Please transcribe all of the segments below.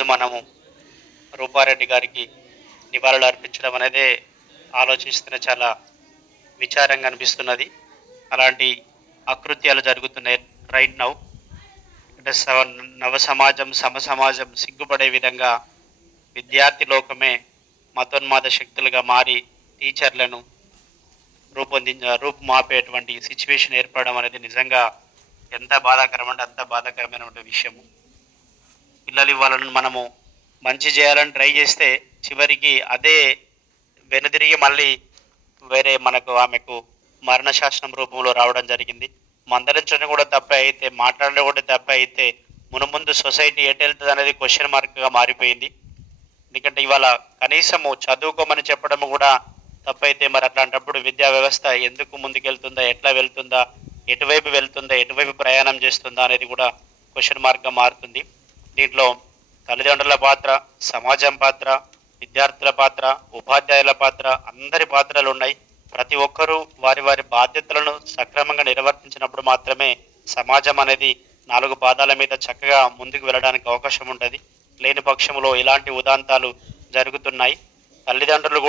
ఈరోజు మనము రూపారెడ్డి గారికి నివాళులు అర్పించడం అనేది ఆలోచిస్తున్న చాలా విచారంగా అనిపిస్తున్నది. అలాంటి అకృత్యాలు జరుగుతున్నాయి రైట్ నౌ. అంటే నవ సమాజం సమ సమాజం సిగ్గుపడే విధంగా విద్యార్థి లోకమే మతోన్మాద శక్తులుగా మారి టీచర్లను రూపుమాపేటువంటి సిచ్యువేషన్ ఏర్పడడం అనేది నిజంగా ఎంత బాధాకరం అంటే అంత బాధాకరమైనటువంటి విషయము. పిల్లలు వాళ్ళను మనము మంచి చేయాలని ట్రై చేస్తే చివరికి అదే వెనుదిరిగి మళ్ళీ వేరే ఆమెకు మరణశాసనం రూపంలో రావడం జరిగింది. మందలించడం కూడా తప్పే అయితే, మాట్లాడడం కూడా తప్పే అయితే మునుముందు సొసైటీ ఎటు వెళ్తుంది అనేది క్వశ్చన్ మార్క్గా మారిపోయింది. ఎందుకంటే ఇవాళ కనీసము చదువుకోమని చెప్పడం కూడా తప్పైతే మరి అట్లాంటప్పుడు విద్యా వ్యవస్థ ఎందుకు ముందుకెళ్తుందా, ఎట్లా వెళ్తుందా, ఎటువైపు వెళ్తుందా, ఎటువైపు ప్రయాణం చేస్తుందా అనేది కూడా క్వశ్చన్ మార్క్గా మారుతుంది. దీంట్లో తల్లిదండ్రుల పాత్ర, సమాజం పాత్ర, విద్యార్థుల పాత్ర, ఉపాధ్యాయుల పాత్ర, అందరి పాత్రలు ఉన్నాయి. ప్రతి ఒక్కరూ వారి వారి బాధ్యతలను సక్రమంగా నిర్వర్తించినప్పుడు మాత్రమే సమాజం అనేది 4 పాదాల మీద చక్కగా ముందుకు వెళ్ళడానికి అవకాశం ఉంటుంది. లేని పక్షంలో ఇలాంటి ఉదాంతాలు జరుగుతున్నాయి. తల్లిదండ్రులు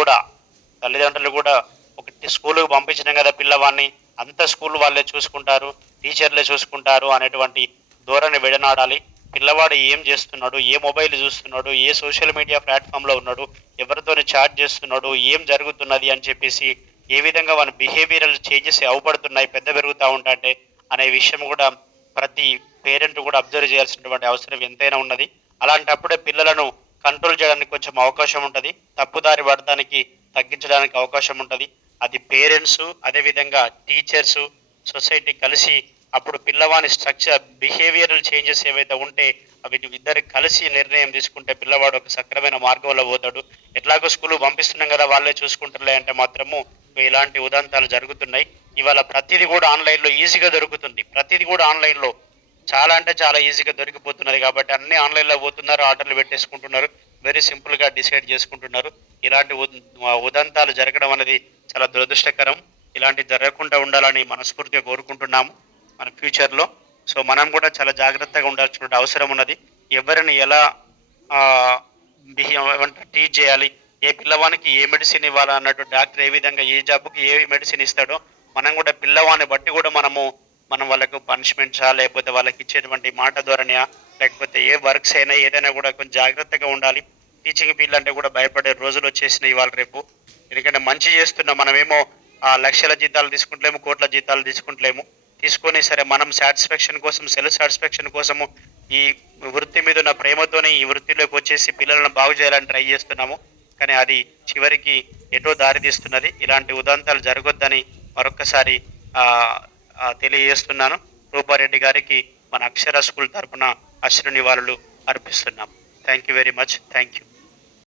కూడా ఒకటి స్కూలుకు పంపించినాం కదా పిల్లవాడిని, అంత స్కూల్ వాళ్ళే చూసుకుంటారు, టీచర్లే చూసుకుంటారు అనేటువంటి ధోరణి విడనాడాలి. పిల్లవాడు ఏం చేస్తున్నాడు, ఏ మొబైల్ చూస్తున్నాడు, ఏ సోషల్ మీడియా ప్లాట్ఫామ్లో ఉన్నాడు, ఎవరితోని చాట్ చేస్తున్నాడు, ఏం జరుగుతున్నది అని చెప్పేసి, ఏ విధంగా వాళ్ళ బిహేవియరల్ చేంజెస్ అవపడుతున్నాయి పెద్ద పెరుగుతూ ఉంటే అనే విషయం కూడా ప్రతి పేరెంట్ కూడా అబ్జర్వ్ చేయాల్సినటువంటి అవసరం ఎంతైనా ఉన్నది. అలాంటప్పుడే పిల్లలను కంట్రోల్ చేయడానికి కొంచెం అవకాశం ఉంటుంది, తప్పుదారి పడడానికి తగ్గించడానికి అవకాశం ఉంటుంది. అది పేరెంట్స్, అదేవిధంగా టీచర్సు, సొసైటీ కలిసి అప్పుడు పిల్లవాని స్ట్రక్చర్ బిహేవియరల్ చేంజెస్ ఏవైతే ఉంటే అవి ఇద్దరు కలిసి నిర్ణయం తీసుకుంటే పిల్లవాడు ఒక సక్రమైన మార్గంలో పోతాడు. ఎట్లాగో స్కూల్ పంపిస్తున్నాం కదా వాళ్ళే చూసుకుంటారులే అంటే మాత్రము ఇలాంటి ఉదంతాలు జరుగుతున్నాయి. ఇవాళ ప్రతిదీ కూడా ఆన్లైన్లో ఈజీగా దొరుకుతుంది, ప్రతిదీ కూడా ఆన్లైన్లో చాలా అంటే చాలా ఈజీగా దొరికిపోతున్నది. కాబట్టి అన్ని ఆన్లైన్లో పోతున్నారు, ఆర్డర్లు పెట్టేసుకుంటున్నారు, వెరీ సింపుల్గా డిసైడ్ చేసుకుంటున్నారు. ఇలాంటి ఉదంతాలు జరగడం అనేది చాలా దురదృష్టకరం. ఇలాంటి జరగకుండా ఉండాలని మనస్ఫూర్తిగా కోరుకుంటున్నాము మన ఫ్యూచర్లో. సో మనం కూడా చాలా జాగ్రత్తగా ఉండాల్సిన అవసరం ఉన్నది. ఎవరిని ఎలా ట్రీట్ చేయాలి, ఏ పిల్లవానికి ఏ మెడిసిన్ ఇవ్వాలా అన్నట్టు డాక్టర్ ఏ విధంగా ఏ జబ్బుకి ఏ మెడిసిన్ ఇస్తాడో మనం కూడా పిల్లవాని బట్టి కూడా మనం వాళ్ళకు పనిష్మెంట్సా, లేకపోతే వాళ్ళకి ఇచ్చేటువంటి మాట ధోరణియా, లేకపోతే ఏ వర్క్స్ అయినా ఏదైనా కూడా కొంచెం జాగ్రత్తగా ఉండాలి. టీచింగ్ ఫీల్డ్ అంటే కూడా భయపడే రోజులు వచ్చేసినాయి ఇవాళ రేపు. ఎందుకంటే మంచి చేస్తున్నాం మనమేమో లక్షల జీతాలు తీసుకుంటలేము, కోట్ల జీతాలు తీసుకొని సరే మనం సాటిస్ఫాక్షన్ కోసం, సెల్ఫ్ సాటిస్ఫాక్షన్ కోసము ఈ వృత్తి మీద ఉన్న ప్రేమతోనే ఈ వృత్తిలోకి వచ్చేసి పిల్లలను బాగు చేయాలని ట్రై చేస్తున్నాము. కానీ అది చివరికి ఎటో దారి తీస్తున్నది. ఇలాంటి ఉదంతాలు జరగొద్దని మరొక్కసారి తెలియజేస్తున్నాను. రూపారెడ్డి గారికి మన అక్షర స్కూల్ తరపున అశ్రు నివాళులు అర్పిస్తున్నాం. Thank you very much. Thank you.